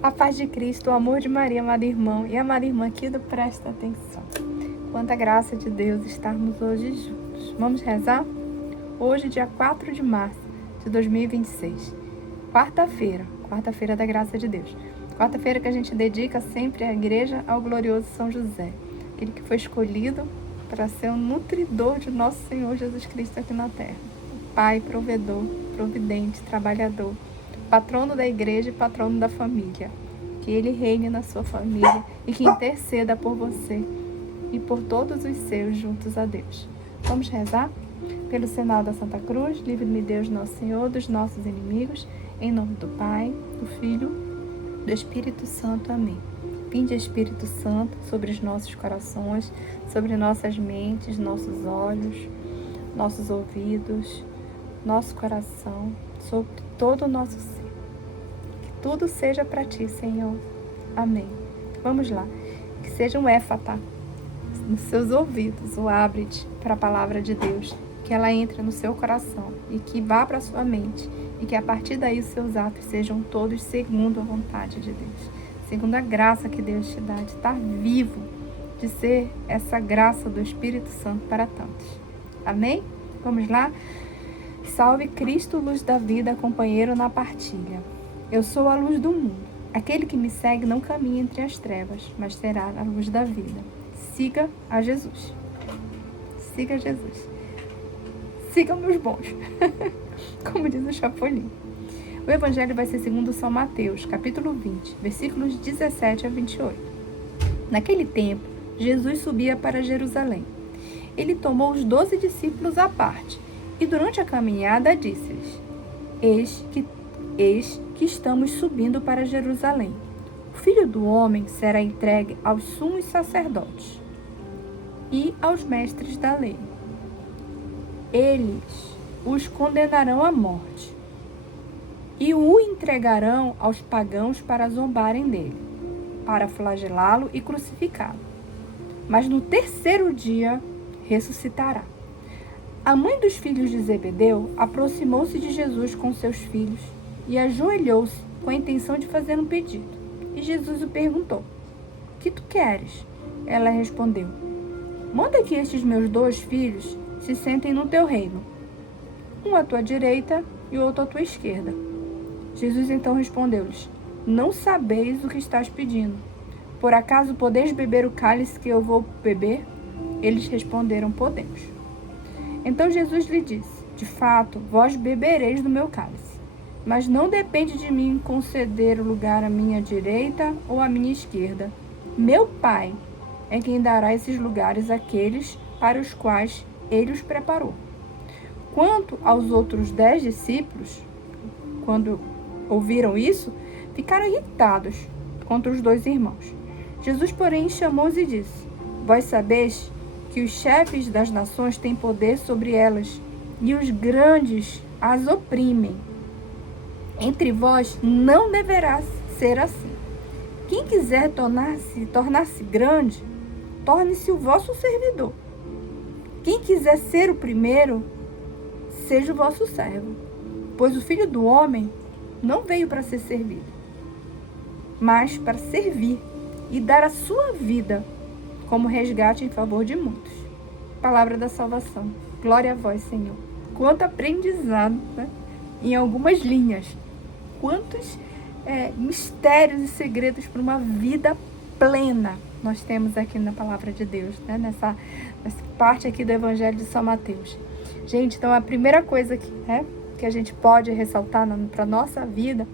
A paz de Cristo, o amor de Maria, amado irmão e amada irmã aqui do Presta Atenção. Quanta graça de Deus estarmos hoje juntos. Vamos rezar? Hoje, dia 4 de março de 2026. Quarta-feira da graça de Deus. Quarta-feira que a gente dedica sempre à igreja ao glorioso São José. Aquele que foi escolhido para ser o nutridor de nosso Senhor Jesus Cristo aqui na terra. Pai, provedor, providente, trabalhador. Patrono da igreja e patrono da família. Que ele reine na sua família e que interceda por você e por todos os seus juntos a Deus. Vamos rezar? Pelo sinal da Santa Cruz, livre-me Deus Nosso Senhor dos nossos inimigos, em nome do Pai, do Filho, do Espírito Santo. Amém. Vinde, Espírito Santo, sobre os nossos corações, sobre nossas mentes, nossos olhos, nossos ouvidos, nosso coração, sobre todo o nosso ser. Que tudo seja para ti, Senhor. Amém. Vamos lá. Que seja um éfata nos seus ouvidos, o abre-te para a palavra de Deus. Que ela entre no seu coração e que vá para a sua mente. E que a partir daí os seus atos sejam todos segundo a vontade de Deus. Segundo a graça que Deus te dá de estar vivo, de ser essa graça do Espírito Santo para tantos. Amém? Vamos lá? Salve Cristo, luz da vida, companheiro na partilha. Eu sou a luz do mundo. Aquele que me segue não caminha entre as trevas, mas terá a luz da vida. Siga a Jesus. Siga Jesus. Siga meus bons. Como diz o Chapolin. O Evangelho vai ser segundo São Mateus, capítulo 20, versículos 17 a 28. Naquele tempo, Jesus subia para Jerusalém. Ele tomou os 12 discípulos à parte e durante a caminhada disse-lhes: Eis que estamos subindo para Jerusalém. O Filho do Homem será entregue aos sumos sacerdotes e aos mestres da lei. Eles os condenarão à morte e o entregarão aos pagãos para zombarem dele, para flagelá-lo e crucificá-lo. Mas no terceiro dia ressuscitará. A mãe dos filhos de Zebedeu aproximou-se de Jesus com seus filhos e ajoelhou-se com a intenção de fazer um pedido. E Jesus o perguntou: Que tu queres? Ela respondeu: Manda que estes meus 2 filhos se sentem no teu reino, um à tua direita e outro à tua esquerda. Jesus então respondeu-lhes: Não sabeis o que estás pedindo. Por acaso podeis beber o cálice que eu vou beber? Eles responderam: Podemos. Então Jesus lhe disse: De fato, vós bebereis do meu cálice, mas não depende de mim conceder o lugar à minha direita ou à minha esquerda. Meu Pai é quem dará esses lugares àqueles para os quais ele os preparou. Quanto aos outros 10 discípulos, quando ouviram isso, ficaram irritados contra os 2 irmãos. Jesus, porém, chamou-os e disse: Vós sabeis que os chefes das nações têm poder sobre elas, e os grandes as oprimem. Entre vós não deverá ser assim. Quem quiser tornar-se grande, torne-se o vosso servidor. Quem quiser ser o primeiro, seja o vosso servo. Pois o Filho do Homem não veio para ser servido, mas para servir e dar a sua vida como resgate em favor de muitos. Palavra da salvação. Glória a vós, Senhor. Quanto aprendizado, né? Em algumas linhas. Quantos mistérios e segredos para uma vida plena nós temos aqui na Palavra de Deus, né? Nessa parte aqui do Evangelho de São Mateus. Gente, então a primeira coisa que a gente pode ressaltar para a nossa vida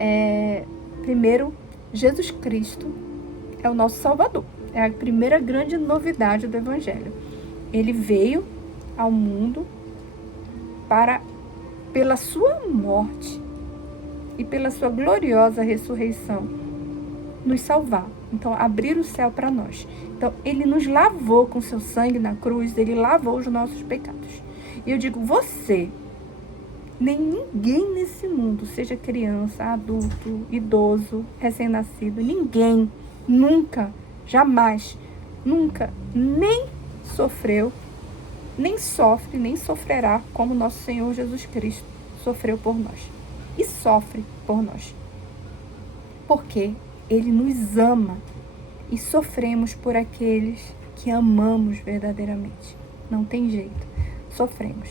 é, primeiro, Jesus Cristo é o nosso Salvador. É a primeira grande novidade do Evangelho. Ele veio ao mundo pela sua morte e pela sua gloriosa ressurreição, nos salvar. Então, abrir o céu para nós. Então, ele nos lavou com seu sangue na cruz, ele lavou os nossos pecados. E eu digo, nem ninguém nesse mundo, seja criança, adulto, idoso, recém-nascido, ninguém, nunca, jamais, nunca, nem sofreu, nem sofre, nem sofrerá como nosso Senhor Jesus Cristo sofreu por nós. E sofre por nós. Porque Ele nos ama e sofremos por aqueles que amamos verdadeiramente. Não tem jeito, sofremos.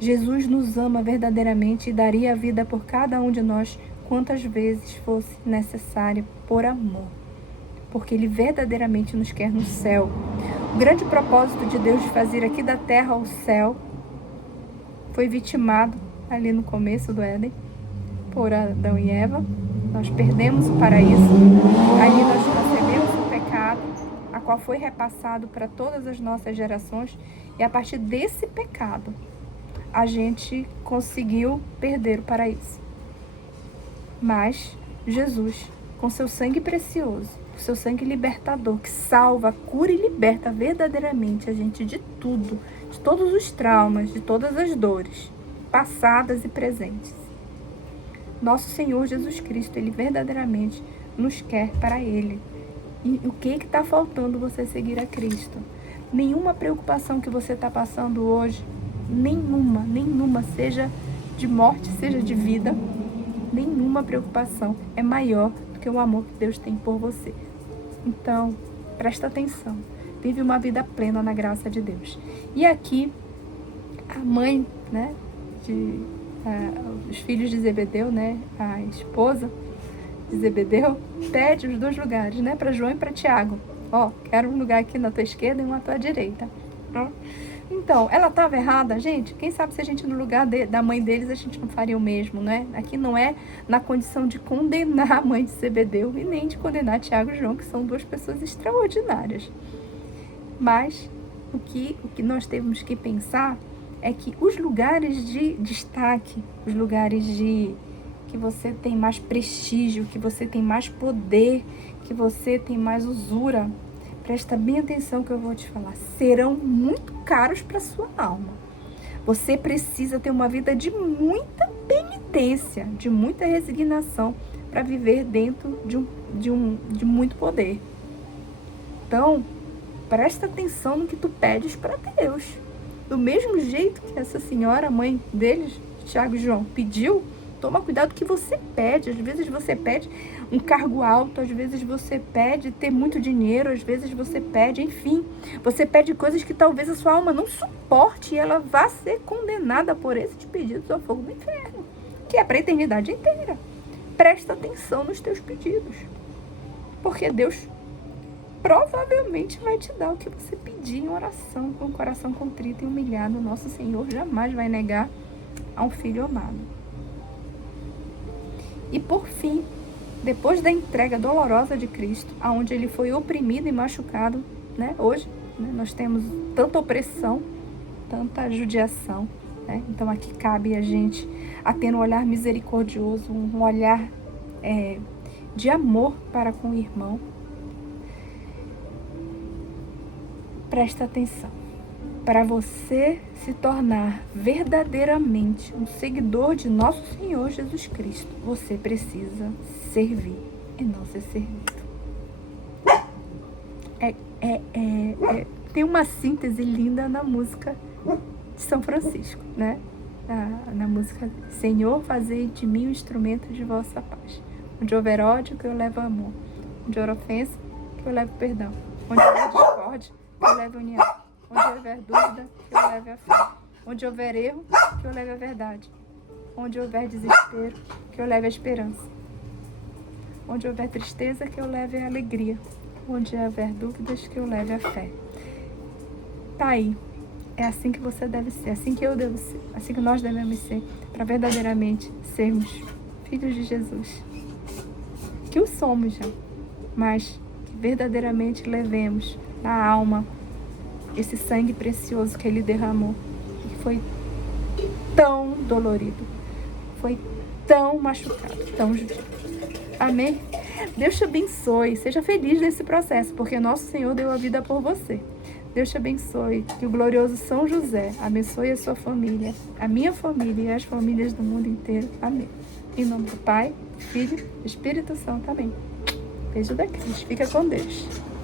Jesus nos ama verdadeiramente e daria a vida por cada um de nós quantas vezes fosse necessário por amor. Porque Ele verdadeiramente nos quer no céu. O grande propósito de Deus de fazer aqui da terra o céu foi vitimado ali no começo do Éden por Adão e Eva. Nós perdemos o paraíso. Ali nós recebemos o pecado, a qual foi repassado para todas as nossas gerações. E a partir desse pecado, a gente conseguiu perder o paraíso. Mas Jesus, com seu sangue precioso, o seu sangue libertador, que salva, cura e liberta verdadeiramente a gente de tudo, de todos os traumas, de todas as dores, passadas e presentes. Nosso Senhor Jesus Cristo, Ele verdadeiramente nos quer para Ele. E o que está faltando você seguir a Cristo? Nenhuma preocupação que você está passando hoje, nenhuma, seja de morte, seja de vida, nenhuma preocupação é maior do que o amor que Deus tem por você. Então, presta atenção. Vive uma vida plena na graça de Deus. E aqui, a mãe, né, os filhos de Zebedeu, né, a esposa de Zebedeu, pede os 2 lugares, né, para João e para Tiago. Ó, quero um lugar aqui na tua esquerda e um à tua direita. Então, ela estava errada, gente? Quem sabe se a gente no lugar da mãe deles, a gente não faria o mesmo, né? Aqui não é na condição de condenar a mãe de Zebedeu e nem de condenar Tiago e João, que são 2 pessoas extraordinárias. Mas o que nós temos que pensar é que os lugares de destaque, os lugares que você tem mais prestígio, que você tem mais poder, que você tem mais usura, presta bem atenção que eu vou te falar, serão muito caros para sua alma. Você precisa ter uma vida de muita penitência, de muita resignação para viver dentro de muito poder. Então, presta atenção no que tu pedes para Deus. Do mesmo jeito que essa senhora, mãe deles, Tiago e João, pediu, toma cuidado que você pede. Às vezes você pede um cargo alto, às vezes você pede ter muito dinheiro, às vezes você pede, enfim, você pede coisas que talvez a sua alma não suporte e ela vá ser condenada por esses pedidos ao fogo do inferno, que é para a eternidade inteira. Presta atenção nos teus pedidos, porque Deus provavelmente vai te dar o que você pedir em oração, com o coração contrito e humilhado. Nosso Senhor jamais vai negar a um filho amado. E por fim, depois da entrega dolorosa de Cristo, aonde Ele foi oprimido e machucado, né? Hoje, né, nós temos tanta opressão, tanta judiação, né? Então aqui cabe a gente a ter um olhar misericordioso, um olhar de amor para com o irmão. Presta atenção. Para você se tornar verdadeiramente um seguidor de nosso Senhor Jesus Cristo, você precisa servir e não ser servido. Tem uma síntese linda na música de São Francisco, né? Na música Senhor, fazei de mim um instrumento de vossa paz. Onde houver ódio, que eu levo amor. Onde houver ofensa, que eu levo perdão. Onde houver discórdia, que eu levo união. Onde houver dúvida, que eu leve a fé. Onde houver erro, que eu leve a verdade. Onde houver desespero, que eu leve a esperança. Onde houver tristeza, que eu leve a alegria. Onde houver dúvidas, que eu leve a fé. Tá aí. É assim que você deve ser, assim que eu devo ser, assim que nós devemos ser, para verdadeiramente sermos filhos de Jesus. Que o somos já, mas que verdadeiramente levemos na alma esse sangue precioso que Ele derramou, que foi tão dolorido, foi tão machucado, tão judiado. Amém? Deus te abençoe, seja feliz nesse processo, porque nosso Senhor deu a vida por você. Deus te abençoe, que o glorioso São José abençoe a sua família, a minha família e as famílias do mundo inteiro. Amém. Em nome do Pai, Filho e Espírito Santo. Amém. Beijo da Cris. Fica com Deus.